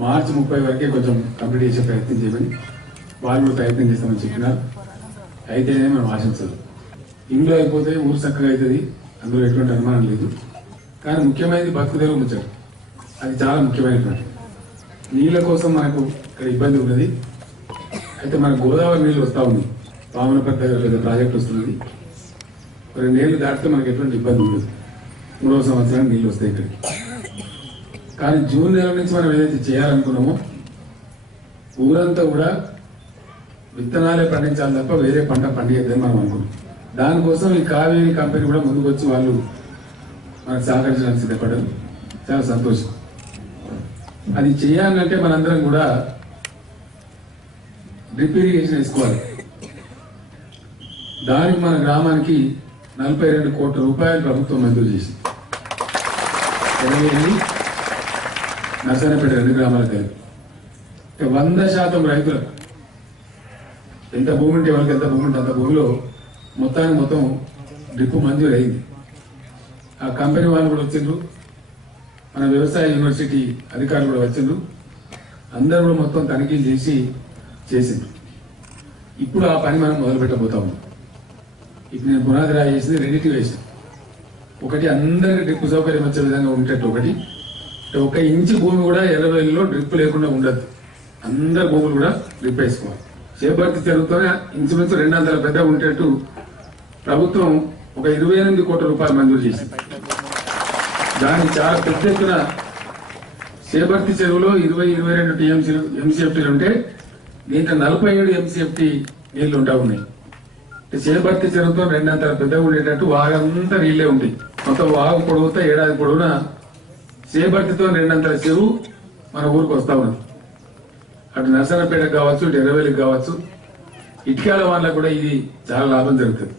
మార్చి 30 వరకే కొంచెం కంప్లీట్ చేసే ప్రయత్నం చేయమని వాళ్ళు కూడా ప్రయత్నం చేస్తామని చెప్పినారు. అయితేనే మనం ఆశించాలి. ఇంట్లో అయిపోతే ఊరు చక్కగా అవుతుంది, అందులో ఎటువంటి అనుమానం లేదు. కానీ ముఖ్యమైనది బతుకుదెరువు ముచ్చట, అది చాలా ముఖ్యమైనటువంటి. నీళ్ళ కోసం మనకు ఇక్కడ ఇబ్బంది ఉన్నది. అయితే మన గోదావరి నీళ్ళు వస్తూ ఉంది, పాములపర్తి దగ్గర పెద్ద ప్రాజెక్ట్ వస్తున్నది. 2 ఏళ్ళు దాటితే మనకు ఎటువంటి ఇబ్బంది ఉండదు. 3వ సంవత్సరానికి నీళ్ళు వస్తాయి ఇక్కడికి. కానీ జూన్ నెల నుంచి మనం ఏదైతే చేయాలనుకున్నామో ఊరంతా కూడా విత్తనాలే పండించాలి తప్ప వేరే పంట పండియద్దని మనం అనుకున్నాం. దానికోసం ఈ కావేరీ కంపెనీ కూడా ముందుకు వచ్చి వాళ్ళు మనకు సహకరించడానికి సిద్ధపడడం చాలా సంతోషం. అది చేయాలంటే మనందరం కూడా డ్రిప్ ఇరిగేషన్ వేసుకోవాలి. దానికి మన గ్రామానికి 42 కోట్ల రూపాయలు ప్రభుత్వం మంజూరు చేసింది. 28 నర్సన్నపేట 2 గ్రామాలకు 100% రైతులకు ఎంత భూమి ఉంటే వాళ్ళకి ఎంత భూమి ఉంటే అంత భూమిలో మొత్తం డ్రిప్ మంజూరు అయింది. ఆ కంపెనీ వాళ్ళు కూడా వచ్చిండ్రు, మన వ్యవసాయ యూనివర్సిటీ అధికారులు కూడా వచ్చిండ్రు. అందరూ కూడా మొత్తం తనిఖీలు చేసిండ్రు. ఇప్పుడు ఆ పని మనం మొదలు పెట్టబోతా ఉన్నాం. ఇప్పుడు నేను పునాది రాయి చేసింది రెండింటికి వేసాను. ఒకటి అందరికి డ్రిప్ సౌకర్యం వచ్చే విధంగా ఉండేట్టు, ఒకటి 1 ఇంచు భూమి కూడా ఎర్రవెల్లిలో డ్రిప్ లేకుండా ఉండదు. అందరు భూములు కూడా డ్రిప్ వేసుకోవాలి. చేపర్తి చెరువుతోనే ఇంచుమించు 200 పెద్ద ఉండేట్టు ప్రభుత్వం ఒక 28 కోట్ల రూపాయలు మంజూరు చేసింది. దానికి చాలా పెద్ద ఎత్తున చేపర్తి చెరువులో 20-22 ఎంసీఎఫ్టీలు ఉంటే దీంట్లో 47 ఎంసీఎఫ్టీ నీళ్లు ఉంటా ఉన్నాయి. చేపర్తి చెరువుతో 200 పెద్దగా ఉండేటట్టు వాగంతా నీళ్లే ఉంటాయి. మొత్తం వాగు పొడవుతా ఏడాది పొడవునా చేపర్తితో 200 చెరువు మన ఊరికి వస్తా ఉన్నది. అటు నర్సన్నపేటకు కావచ్చు, ఇటు ఎర్రవెల్లికి కావచ్చు, ఇటుకాల వాళ్ళకు కూడా ఇది చాలా లాభం జరుగుతుంది.